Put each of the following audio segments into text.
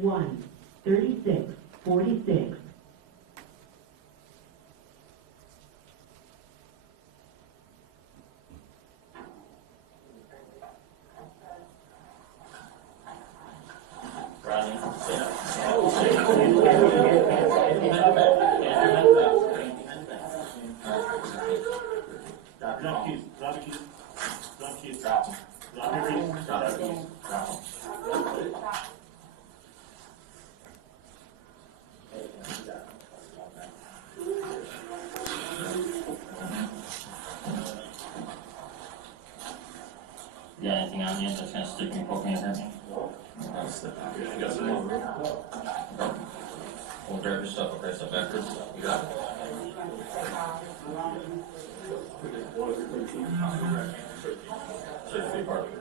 13646. You got anything on you that's gonna stick me, poke me, or hurt me? We'll grab your stuff, okay, step backwards. You got it. Should be part of it.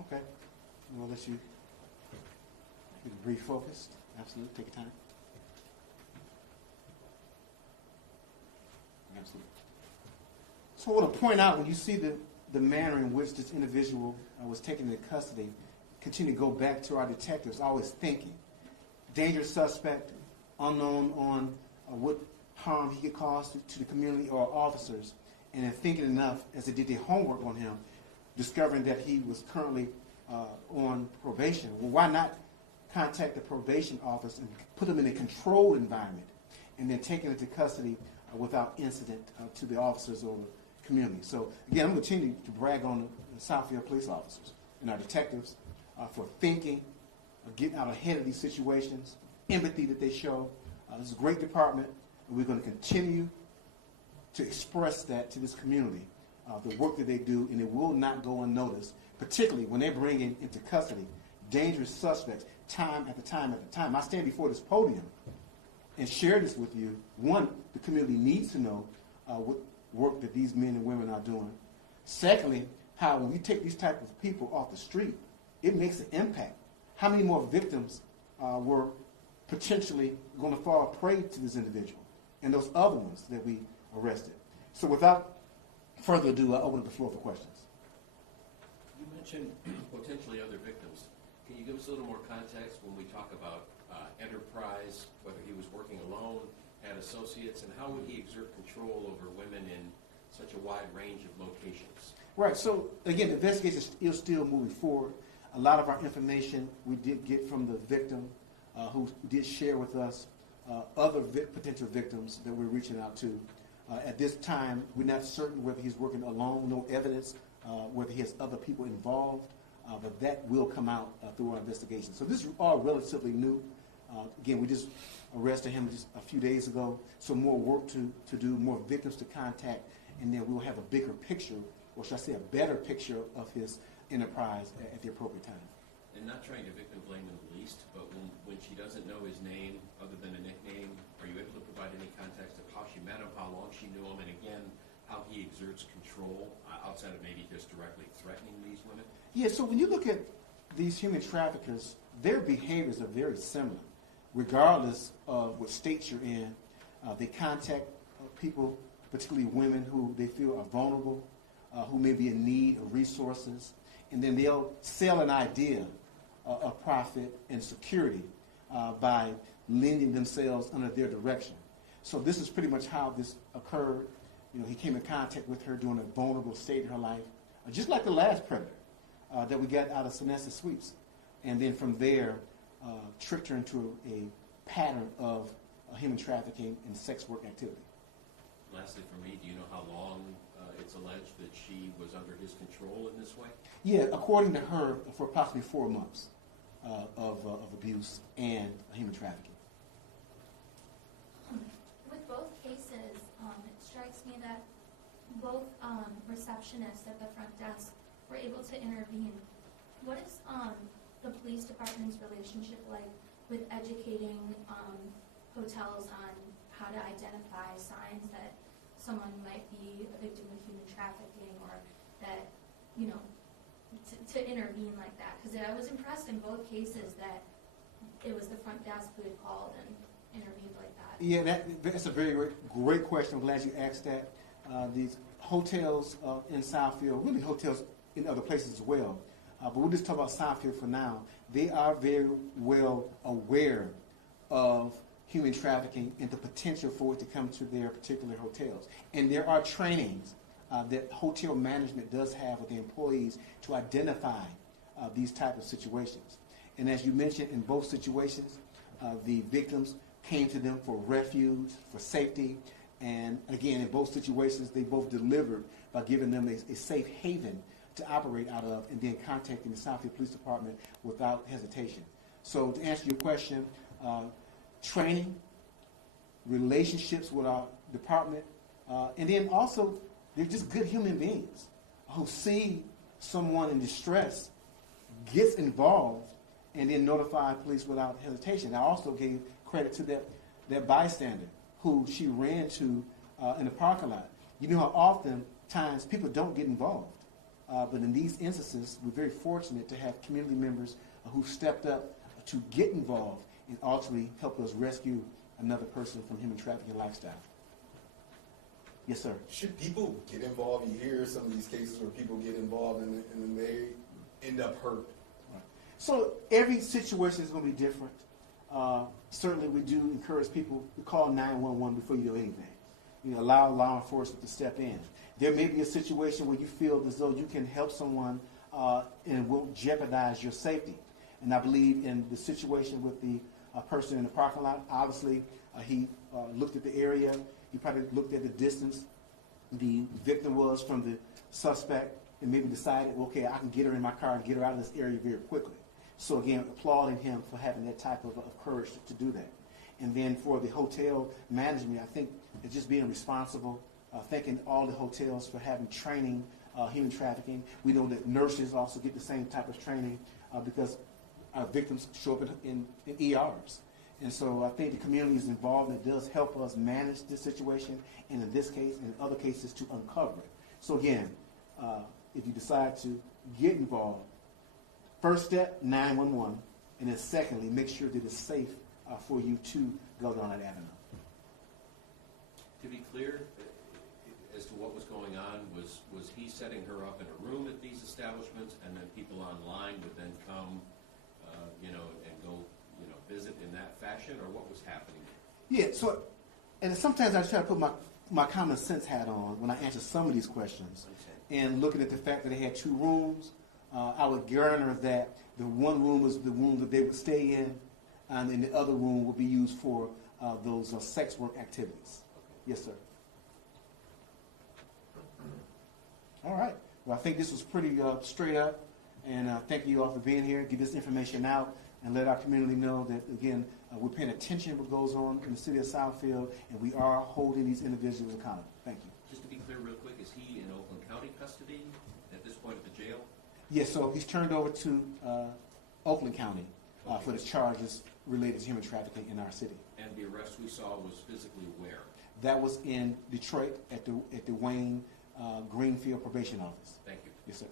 Okay. We'll let you be brief focused. Absolutely. Take your time. Absolutely. So I want to point out, when you see the manner in which this individual was taken into custody, continue to go back to our detectives, always thinking. Dangerous suspect, unknown on what harm he could cause to the community or officers, and then thinking enough as they did their homework on him, discovering that he was currently on probation. Well, why not contact the probation office and put him in a controlled environment and then take him into custody without incident to the officers or the community? So, again, I'm going to continue to brag on the Southfield police officers and our detectives for thinking, getting out ahead of these situations, empathy that they show. This is a great department, and we're going to continue to express that to this community, the work that they do, and it will not go unnoticed, particularly when they bring into custody dangerous suspects time after time after time. I stand before this podium and share this with you. One, the community needs to know what work that these men and women are doing. Secondly, how when you take these type of people off the street, it makes an impact. How many more victims were potentially going to fall prey to this individual and those other ones that we arrested? So without further ado, I'll open up the floor for questions. You mentioned potentially other victims. Can you give us a little more context when we talk about enterprise, whether he was working alone, had associates, and how would he exert control over women in such a wide range of locations? Right. So, again, the investigation is still moving forward. A lot of our information we did get from the victim who did share with us other potential victims that we're reaching out to. At this time, we're not certain whether he's working alone, no evidence whether he has other people involved, but that will come out through our investigation. So this is all relatively new. Again, we just arrested him just a few days ago, so more work to do, more victims to contact, and then we'll have a bigger picture, or should I say a better picture of his enterprise at the appropriate time. And not trying to victim blame in the least, but when she doesn't know his name other than a nickname, are you able to provide any context of how she met him, how long she knew him, and again, how he exerts control outside of maybe just directly threatening these women? Yeah, so when you look at these human traffickers, their behaviors are very similar. Regardless of what state you're in, they contact people, particularly women who they feel are vulnerable, who may be in need of resources, and then they'll sell an idea of profit and security by lending themselves under their direction. So this is pretty much how this occurred. You know, he came in contact with her during a vulnerable state in her life, just like the last predator that we got out of Sonesta Sweeps. And then from there, tricked her into a pattern of human trafficking and sex work activity. Lastly for me, do you know how long it's alleged that she was under his control in this way? Yeah, according to her, for approximately 4 months of abuse and human trafficking. With both cases, it strikes me that both receptionists at the front desk were able to intervene. What is the police department's relationship like with educating hotels on how to identify signs that someone might be a victim of human trafficking, or that, you know, to intervene like that? Because I was impressed in both cases that it was the front desk who had called and intervened like that? Yeah, that's a very great question. I'm glad you asked that. These hotels in Southfield, really hotels in other places as well, but we'll just talk about Southfield for now. They are very well aware of human trafficking and the potential for it to come to their particular hotels. And there are trainings that hotel management does have with the employees to identify these type of situations. And as you mentioned, in both situations, the victims came to them for refuge, for safety, and again, in both situations, they both delivered by giving them a safe haven to operate out of, and then contacting the Southfield Police Department without hesitation. So to answer your question, training, relationships with our department, and then also they're just good human beings who see someone in distress, gets involved, and then notify police without hesitation. I also gave credit to that bystander who she ran to in the parking lot. You know how often times people don't get involved. But in these instances, we're very fortunate to have community members who stepped up to get involved and ultimately help us rescue another person from human trafficking lifestyle. Yes, sir. Should people get involved? You hear some of these cases where people get involved and then they end up hurt. So every situation is going to be different. Certainly, we do encourage people to call 911 before you do anything. You know, allow law enforcement to step in. There may be a situation where you feel as though you can help someone and won't jeopardize your safety. And I believe in the situation with the person in the parking lot, obviously he looked at the area. He probably looked at the distance the victim was from the suspect and maybe decided, well, okay, I can get her in my car and get her out of this area very quickly. So again, applauding him for having that type of courage to do that. And then for the hotel management, I think it's just being responsible, thanking all the hotels for having training, human trafficking. We know that nurses also get the same type of training because our victims show up in ERs. And so I think the community is involved, and it does help us manage this situation, and in this case, and in other cases, to uncover it. So again, if you decide to get involved, first step, 911, and then secondly, make sure that it's safe for you to go down that avenue. To be clear, as to what was going on, was he setting her up in a room at these establishments, and then people online would then come, and go, visit in that fashion, or what was happening? Yeah, so, and sometimes I try to put my common sense hat on when I answer some of these questions. And looking at the fact that they had 2 rooms, I would garner that the one room was the room that they would stay in, and then the other room would be used for those sex work activities. Yes, sir. All right. Well, I think this was pretty straight up, and thank you all for being here. Get this information out and let our community know that, again, we're paying attention to what goes on in the city of Southfield, and we are holding these individuals accountable. Thank you. Just to be clear real quick, is he in Oakland County custody at this point at the jail? Yes, so he's turned over to Oakland County for the charges related to human trafficking in our city. And the arrest we saw was physically where? That was in Detroit at the Wayne Greenfield Probation Office. Thank you. Yes, sir.